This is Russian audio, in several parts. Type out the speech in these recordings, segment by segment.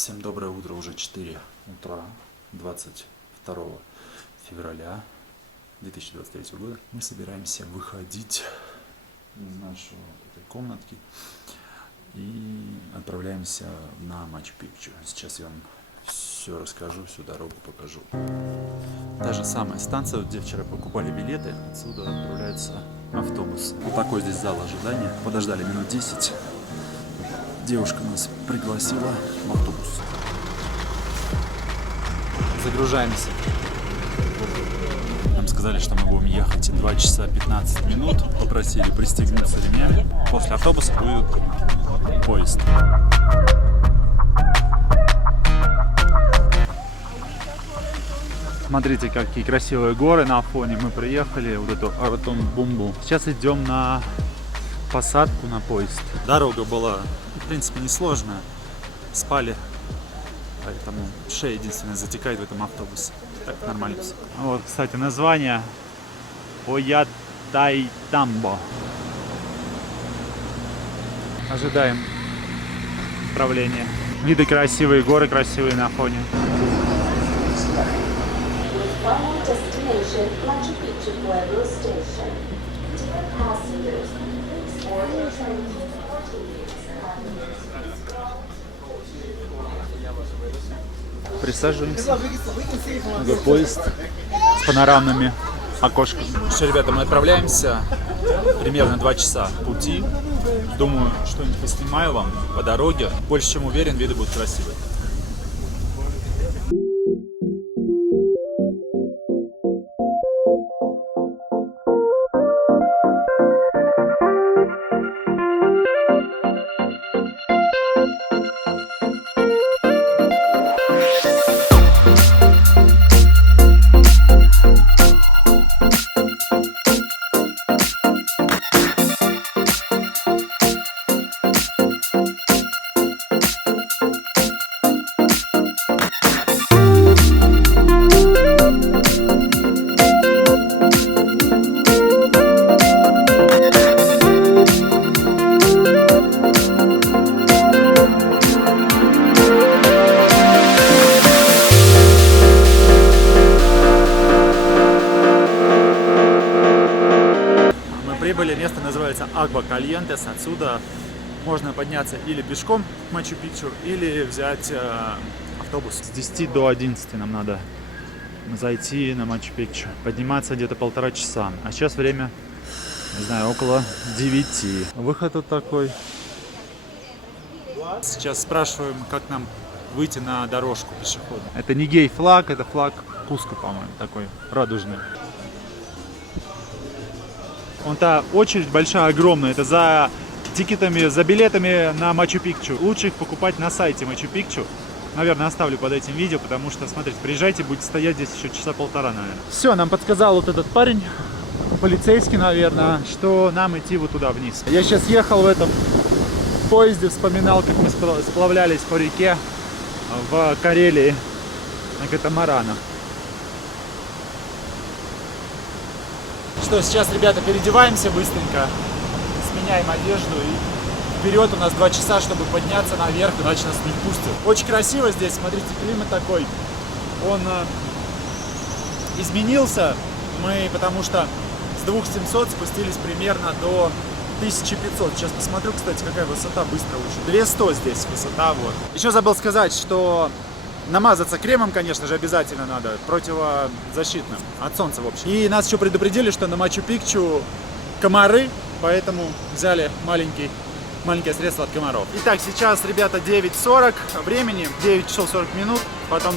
Всем доброе утро, уже 4 утра 22 февраля 2023 года. Мы собираемся выходить из нашей этой комнатки и отправляемся на Мачу-Пикчу. Сейчас я вам все расскажу, всю дорогу покажу. Та же самая станция, где вчера покупали билеты, отсюда отправляется автобус. Вот такой здесь зал ожидания. Подождали минут 10. Девушка нас пригласила в автобус. Загружаемся. Нам сказали, что мы будем ехать 2 часа 15 минут. Попросили пристегнуться ремнями. После автобуса будет поезд. Смотрите, какие красивые горы на фоне. Мы приехали, вот эту Артон-Бумбу. Сейчас идем на посадку на поезд. Дорога была, в принципе, несложная. Спали, поэтому шея единственная затекает в этом автобусе. Так, нормально все. Вот, кстати, название Оятайтамбо. Ожидаем отправления. Виды красивые, горы красивые на фоне. Присаживаемся. Такой поезд с панорамными окошками. Что, ребята, мы отправляемся. Примерно 2 часа пути. Думаю, что-нибудь поснимаю вам по дороге. Больше чем уверен, виды будут красивые. Прибыли, место называется Агва-Кальентес. Отсюда можно подняться или пешком к Мачу-Пикчу, или взять автобус. С 10 до 11 нам надо зайти на Мачу-Пикчу. Подниматься где-то 1,5 часа. А сейчас время, не знаю, около 9. Выход вот такой. Сейчас спрашиваем, как нам выйти на дорожку пешеходную. Это не гей-флаг, это флаг Куско, по-моему, такой радужный. Вон та очередь большая, огромная. Это за тикетами, за билетами на Мачу-Пикчу. Лучше их покупать на сайте Мачу-Пикчу. Наверное, оставлю под этим видео, потому что, смотрите, приезжайте, будете стоять здесь еще часа 1,5, наверное. Все, нам подсказал вот этот парень, полицейский, наверное, что нам идти вот туда вниз. Я сейчас ехал в этом поезде, вспоминал, как мы сплавлялись по реке в Карелии на катамаранах. Что, сейчас, ребята, переодеваемся быстренько, сменяем одежду и вперед. У нас 2 часа, чтобы подняться наверх, иначе нас не пустят. Очень красиво здесь, смотрите, климат такой, он изменился. Мы, потому что с 2700 спустились примерно до 1500. Сейчас посмотрю, кстати, какая высота, быстро очень. 200 здесь высота, вот. Еще забыл сказать, что намазаться кремом, конечно же, обязательно надо, противозащитным, от солнца, в общем. И нас еще предупредили, что на Мачу-Пикчу комары, поэтому взяли маленькое средство от комаров. Итак, сейчас, ребята, 9:40 времени, 9 часов 40 минут, потом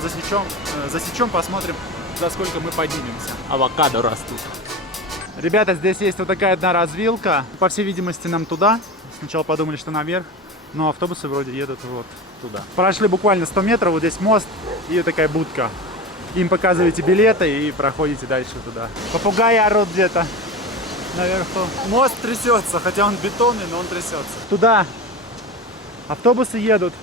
засечем, посмотрим, за сколько мы поднимемся. Авокадо растут. Ребята, здесь есть вот такая одна развилка, по всей видимости, нам туда. Сначала подумали, что наверх. Но автобусы вроде едут вот туда. Прошли буквально 100 метров, вот здесь мост и такая будка. Им показываете билеты и проходите дальше туда. Попугаи орут где-то наверху. Мост трясется, хотя он бетонный, но он трясется. Туда автобусы едут,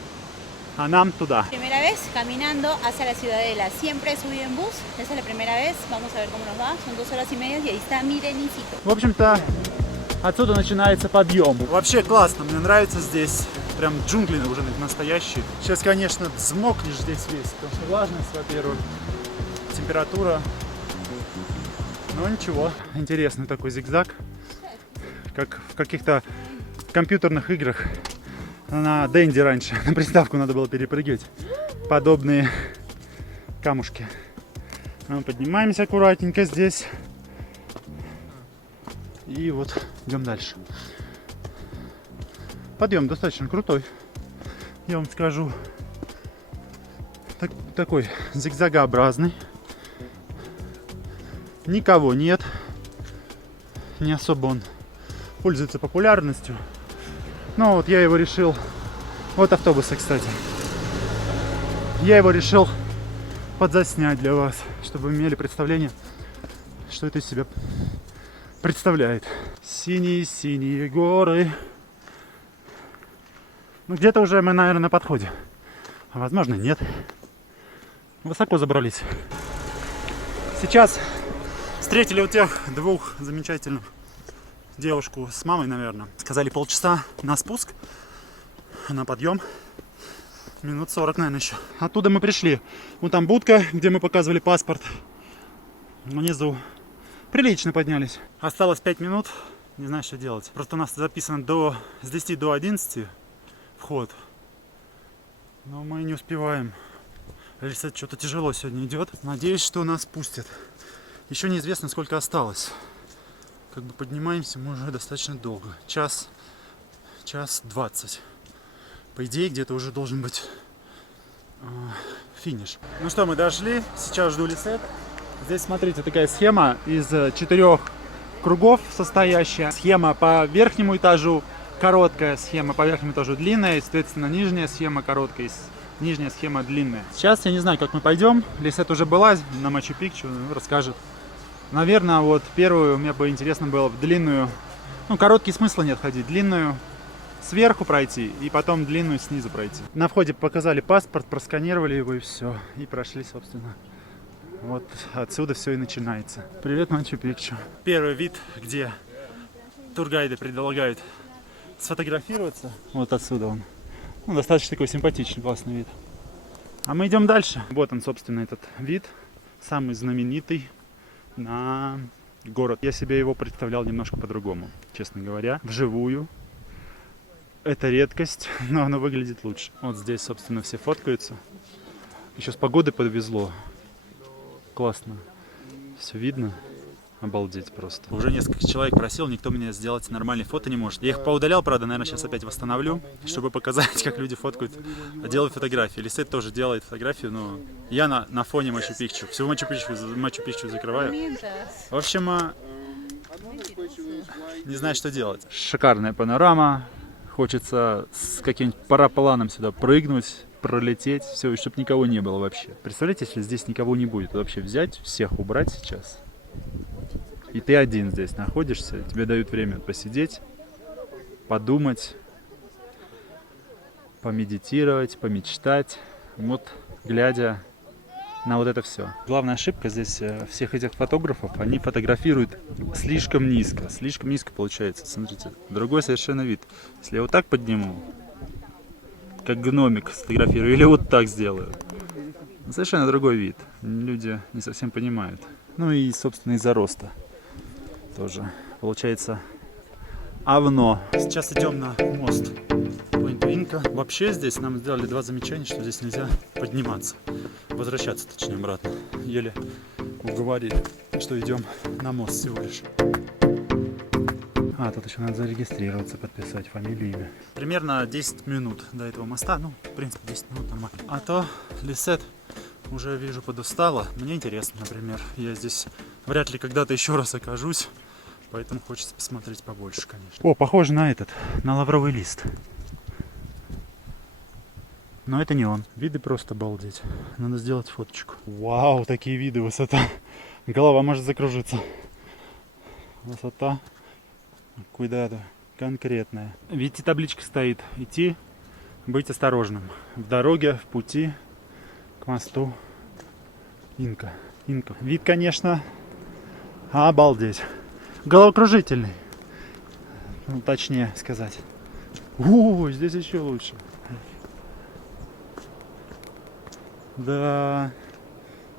а нам туда. Primera vez caminando hacia la Ciudadela. Siempre he subido en bus. Esa es la primera vez. Vamos a ver cómo nos va. Son 2 horas y media y ahí está mi Denisito. В общем-то, отсюда начинается подъем. Вообще классно, мне нравится здесь. прям джунгли уже настоящие. Сейчас, конечно, взмокнешь здесь весь, потому что влажность, во-первых, температура. Но ничего. Интересный такой зигзаг, как в каких-то компьютерных играх. На Денди раньше на приставку надо было перепрыгивать подобные камушки. Мы поднимаемся аккуратненько здесь. И вот идем дальше. Подъем достаточно крутой, я вам скажу. Такой зигзагообразный. Никого нет. Не особо он пользуется популярностью. Но вот я его решил... Вот автобусы, кстати. Я его решил подзаснять для вас, чтобы вы имели представление, что это из себя представляет. Синие-синие горы. Ну, где-то уже мы, наверное, на подходе. А возможно, нет. Высоко забрались. Сейчас встретили вот тех двух замечательных. Девушку с мамой, наверное. Сказали полчаса на спуск, на подъем. Минут 40, наверное, еще. Оттуда мы пришли. Вон там будка, где мы показывали паспорт. Внизу. Прилично поднялись. Осталось 5 минут. Не знаю, что делать. Просто у нас записано с 10 до 11 вход. Но мы не успеваем. Лиса что-то тяжело сегодня идет. Надеюсь, что нас пустят. Еще неизвестно, сколько осталось. Как бы поднимаемся мы уже достаточно долго. Час 20. По идее, где-то уже должен быть финиш. Ну что, мы дошли. Сейчас жду Лисет. Здесь, смотрите, такая схема из 4 кругов состоящая. Схема по верхнему этажу короткая, схема по верхнему этажу длинная. И, соответственно, нижняя схема короткая, нижняя схема длинная. Сейчас я не знаю, как мы пойдем. Лисет уже была на Мачу-Пикчу, расскажет. Наверное, вот первую мне бы интересно было в длинную. Ну, короткий смысла нет ходить. Длинную сверху пройти и потом длинную снизу пройти. На входе показали паспорт, просканировали его и все. И прошли, собственно. Вот отсюда все и начинается. Привет, Мачу-Пикчу. Первый вид, где тургайды предлагают сфотографироваться. Вот отсюда он. Ну, достаточно такой симпатичный, классный вид. А мы идем дальше. Вот он, собственно, этот вид. Самый знаменитый на город. Я себе его представлял немножко по-другому, честно говоря. Вживую. Это редкость, но оно выглядит лучше. Вот здесь, собственно, все фоткаются. Еще с погодой подвезло. Классно. Все видно. Обалдеть просто. Уже несколько человек просил, никто мне сделать нормальные фото не может. Я их поудалял, правда, наверное, сейчас опять восстановлю, чтобы показать, как люди фоткают, делают фотографии. Лисет тоже делает фотографию, но я на фоне Мачу-Пикчу. Всего Мачу-Пикчу закрываю. В общем, не знаю, что делать. Шикарная панорама. Хочется с каким-нибудь парапланом сюда прыгнуть, пролететь, все, и чтобы никого не было вообще. Представляете, если здесь никого не будет, вообще взять, всех убрать сейчас. И ты один здесь находишься, тебе дают время посидеть, подумать, помедитировать, помечтать, вот глядя на вот это все. Главная ошибка здесь всех этих фотографов, они фотографируют слишком низко получается. Смотрите, другой совершенно вид. Если я вот так подниму, как гномик сфотографирую, или вот так сделаю, совершенно другой вид. Люди не совсем понимают. Ну и, собственно, из-за роста тоже. Получается овно. Сейчас идем на мост Пуэнте-Инка. Вообще здесь нам сделали 2 замечания, что здесь нельзя подниматься. Возвращаться, точнее, обратно. Еле уговорили, что идем на мост всего лишь. А, тут еще надо зарегистрироваться, подписать фамилию, имя. Примерно 10 минут до этого моста. Ну, в принципе, 10 минут нормально. А то Лисет уже, вижу, подустала. Мне интересно, например. Я здесь вряд ли когда-то еще раз окажусь. Поэтому хочется посмотреть побольше, конечно. О, похоже на на лавровый лист. Но это не он. Виды просто обалдеть. Надо сделать фоточку. Вау, такие виды, высота. Голова может закружиться. Высота. Куда-то конкретная. Видите, табличка стоит. Идти, быть осторожным. В дороге, в пути к мосту Инка. Вид, конечно, обалдеть. Головокружительный. Ну, точнее сказать. О, здесь еще лучше. Да.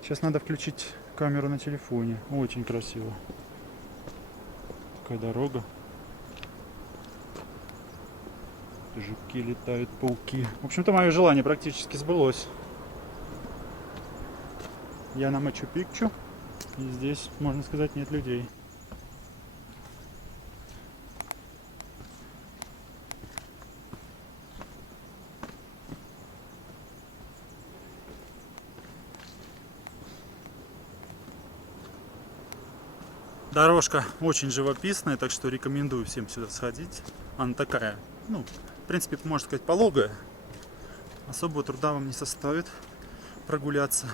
Сейчас надо включить камеру на телефоне. Очень красиво. Такая дорога. Жуки летают, пауки. В общем-то, мое желание практически сбылось. Я на Мачу-Пикчу. И здесь, можно сказать, нет людей. Дорожка очень живописная, так что рекомендую всем сюда сходить. Она такая, ну, в принципе, можно сказать, пологая. Особого труда вам не составит прогуляться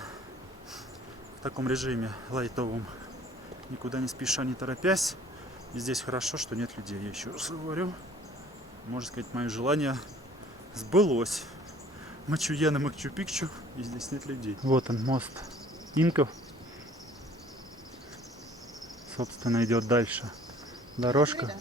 в таком режиме лайтовом, никуда не спеша, не торопясь. И здесь хорошо, что нет людей, я еще раз говорю. Можно сказать, мое желание сбылось. Мачу-Я на Мачу-Пикчу, и здесь нет людей. Вот он, мост инков. Собственно, идет дальше дорожка.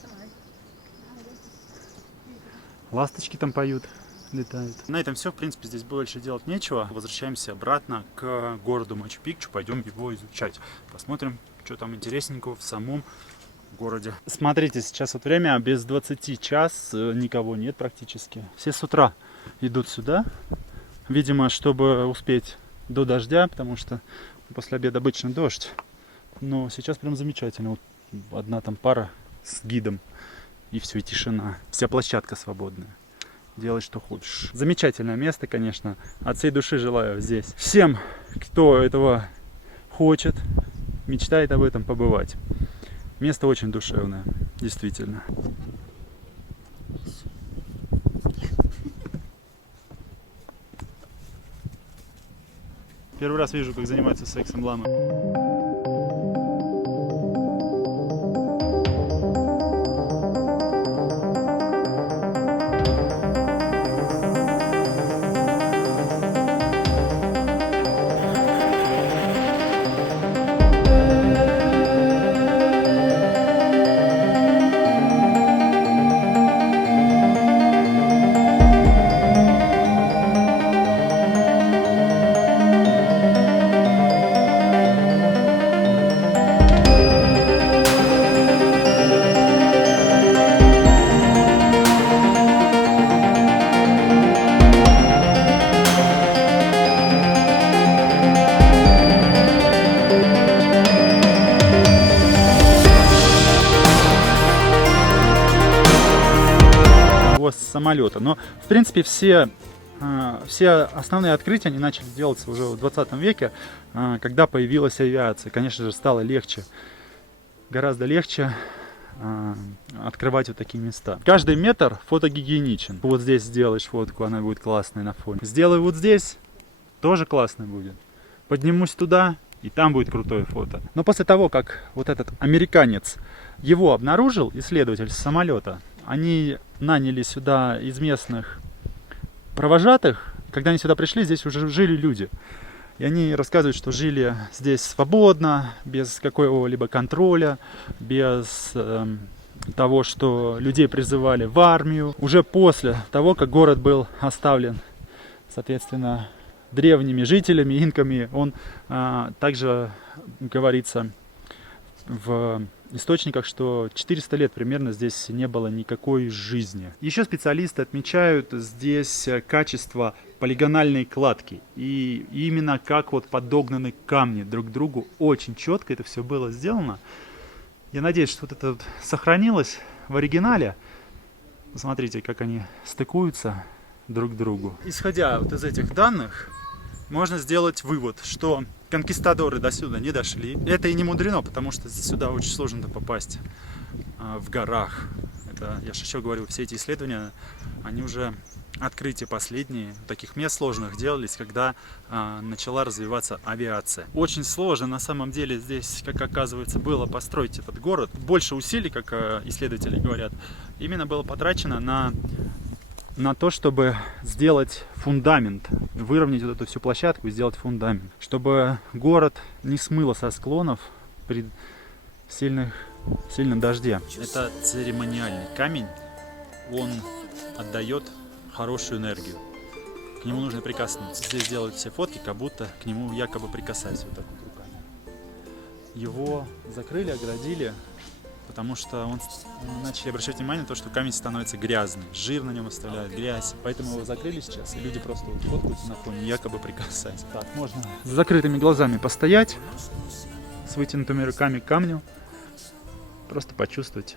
Ласточки там поют, летают. На этом все, в принципе, здесь больше делать нечего. Возвращаемся обратно к городу Мачу-Пикчу. Пойдем его изучать. Посмотрим, что там интересненького в самом городе. Смотрите, сейчас вот время без 20 час, никого нет практически. Все с утра идут сюда. Видимо, чтобы успеть до дождя, потому что после обеда обычно дождь. Но сейчас прям замечательно. Вот одна там пара с гидом. И все, и тишина. Вся площадка свободная. Делай, что хочешь. Замечательное место, конечно. От всей души желаю здесь всем, кто этого хочет, мечтает об этом, побывать. Место очень душевное. Действительно. Первый раз вижу, как занимаются сексом ламы. С самолета. Но, в принципе, все основные открытия они начали делаться уже в 20 веке, когда появилась авиация. Конечно же, стало легче, гораздо легче открывать вот такие места. Каждый метр фотогигиеничен. Вот здесь сделаешь фотку, она будет классная на фоне. Сделай вот здесь, тоже классно будет. Поднимусь туда, и там будет крутое фото. Но после того, как вот этот американец его обнаружил, исследователь с самолета, они наняли сюда из местных провожатых. Когда они сюда пришли, здесь уже жили люди. И они рассказывают, что жили здесь свободно, без какого-либо контроля, без того, что людей призывали в армию. Уже после того, как город был оставлен, соответственно, древними жителями, инками, он также говорится в источниках, что 400 лет примерно здесь не было никакой жизни. Еще специалисты отмечают здесь качество полигональной кладки. И именно как вот подогнаны камни друг к другу. Очень четко это все было сделано. Я надеюсь, что вот это вот сохранилось в оригинале. Посмотрите, как они стыкуются друг к другу. Исходя вот из этих данных, можно сделать вывод, что конкистадоры до сюда не дошли. Это и не мудрено, потому что сюда очень сложно попасть в горах. Это, я же еще говорил, все эти исследования, они уже открытия последние таких мест сложных делались, когда начала развиваться авиация. Очень сложно на самом деле здесь, как оказывается, было построить этот город. Больше усилий, как исследователи говорят, именно было потрачено на то, чтобы сделать фундамент, выровнять вот эту всю площадку и сделать фундамент, чтобы город не смыло со склонов при сильном дожде. Это церемониальный камень, он отдает хорошую энергию. К нему нужно прикоснуться. Здесь делают все фотки, как будто к нему якобы прикасаются вот так вот руками. Его закрыли, оградили, потому что начали обращать внимание на то, что камень становится грязный, жир на нем оставляет, грязь. Поэтому его закрыли сейчас, и люди просто вот фоткаются на фоне, якобы прикасаясь. Так, можно с закрытыми глазами постоять, с вытянутыми руками к камню, просто почувствовать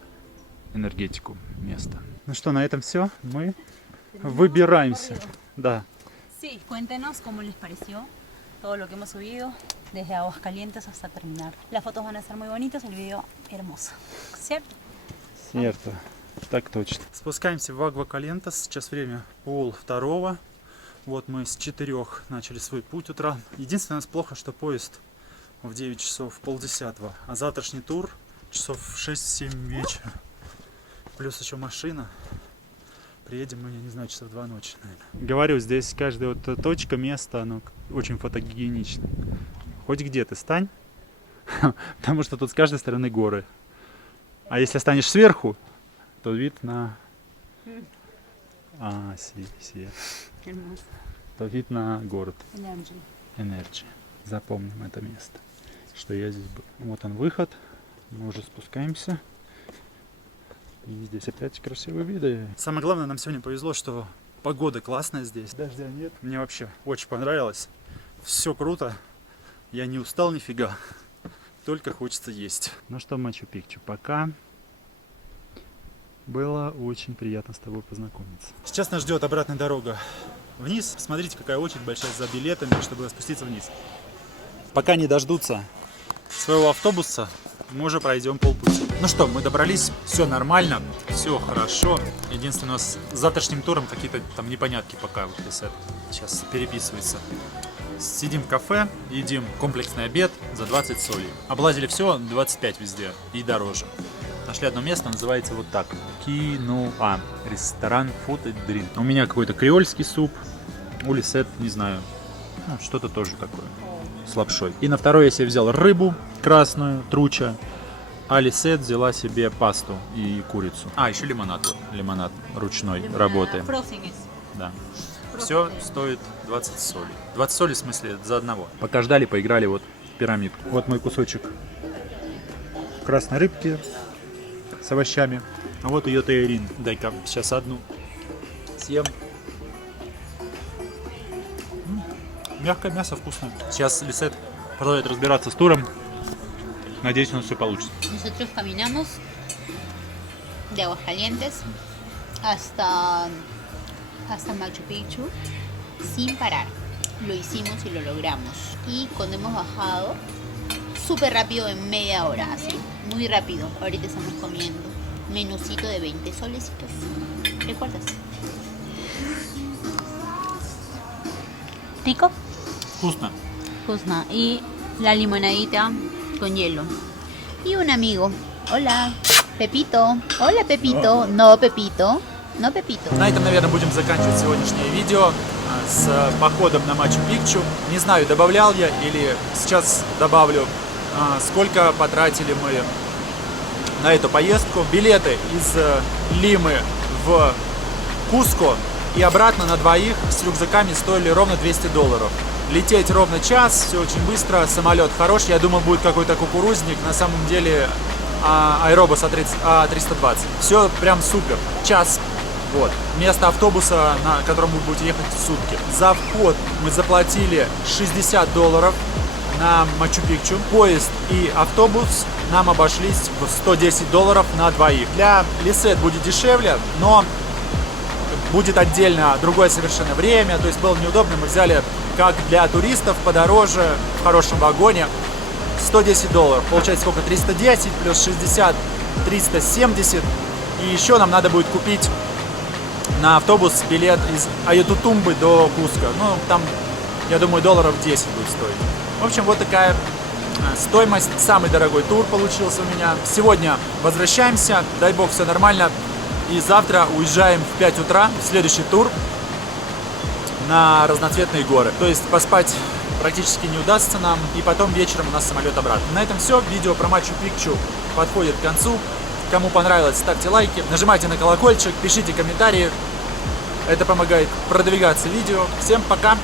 энергетику места. Ну что, на этом все. Мы выбираемся. Да. Sí, cuéntenos cómo les pareció todo lo que hemos subido desde Aguascalientes hasta terminar. Las fotos van a ser muy bonitas, el video hermoso, ¿cierto? Cierto. Так точно. Спускаемся в Агуакальентес. Сейчас время 1:30. Вот мы с 4 начали свой путь утром. Единственное, у нас плохо, что поезд в 9 часов, 9:30. А завтрашний тур часов в 6-7 вечера. Плюс еще машина. Приедем мы, я не знаю, часов 2 ночи, наверное. Говорю, здесь каждая вот точка, место, оно очень фотогенично. Хоть где ты стань, потому что тут с каждой стороны горы. А если станешь сверху, то вид на... То вид на город. Энерджи. Запомним это место, что я здесь был. Вот он выход. Мы уже спускаемся. И здесь опять красивые виды. Самое главное, нам сегодня повезло, что погода классная здесь. Дождя нет. Мне вообще очень понравилось. Все круто. Я не устал нифига. Только хочется есть. Ну что, Мачу-Пикчу, пока. Было очень приятно с тобой познакомиться. Сейчас нас ждет обратная дорога вниз. Смотрите, какая очередь большая за билетами, чтобы спуститься вниз. Пока не дождутся своего автобуса, мы уже пройдем полпути. Ну что, мы добрались, все нормально, все хорошо. Единственное, у нас с завтрашним туром какие-то там непонятки пока вот сейчас переписывается. Сидим в кафе, едим комплексный обед за 20 солей. Облазили все, 25 везде и дороже. Нашли одно место, называется вот так. Киноа. Ресторан Food and Drink. У меня какой-то креольский суп. У Лисет, не знаю, что-то тоже такое. С лапшой. И на второй я себе взял рыбу красную, труча. А Лисет взяла себе пасту и курицу. А, еще лимонад. Лимонад ручной работает. Да. Все стоит 20 солей. 20 солей в смысле за одного. Пока ждали, поиграли вот в пирамидку. Вот мой кусочек красной рыбки с овощами. А вот ее тайрин. Дай-ка сейчас одну съем. Мягкое мясо, вкусное. Сейчас Лисет продолжает разбираться с туром. Надеюсь, у нас все получится. Nosotros caminamos de Aguascalientes hasta Machu Picchu sin parar. Lo hicimos y lo logramos. Y cuando hemos bajado, súper rápido, en media hora, así, muy rápido. Ahorita estamos comiendo menucito de 20 solecitos. ¿Recuerdas? ¿Rico? Вкусно. Vkuzna. Y la limonadita con hielo. Y un amigo. Hola, Pepito. Hola, Pepito. No, Pepito. No, Pepito. На этом, наверное, будем заканчивать сегодняшнее видео с походом на Мачу-Пикчу. Не знаю, добавлял я или сейчас добавлю, сколько потратили мы на эту поездку. Билеты из Лимы в Куско и обратно на двоих с рюкзаками стоили ровно $200. Лететь ровно час, все очень быстро, самолет хороший. Я думал, будет какой-то кукурузник, на самом деле Аэробус А320. Все прям супер. Час. Вот. Вместо автобуса, на котором вы будете ехать сутки. За вход мы заплатили $60 на Мачу-Пикчу. Поезд и автобус нам обошлись в $110 на двоих. Для Лисет будет дешевле, но будет отдельно другое совершенно время. То есть было неудобно. Мы взяли, как для туристов, подороже, в хорошем вагоне. $110. Получается сколько? 310 плюс 60, 370. И еще нам надо будет купить на автобус билет из Аятутумбы до Куско. Ну, там, я думаю, $10 будет стоить. В общем, вот такая стоимость. Самый дорогой тур получился у меня. Сегодня возвращаемся. Дай бог, все нормально. И завтра уезжаем в 5 утра в следующий тур на разноцветные горы. То есть поспать практически не удастся нам. И потом вечером у нас самолет обратно. На этом все. Видео про Мачу-Пикчу подходит к концу. Кому понравилось, ставьте лайки, нажимайте на колокольчик, пишите комментарии. Это помогает продвигаться видео. Всем пока!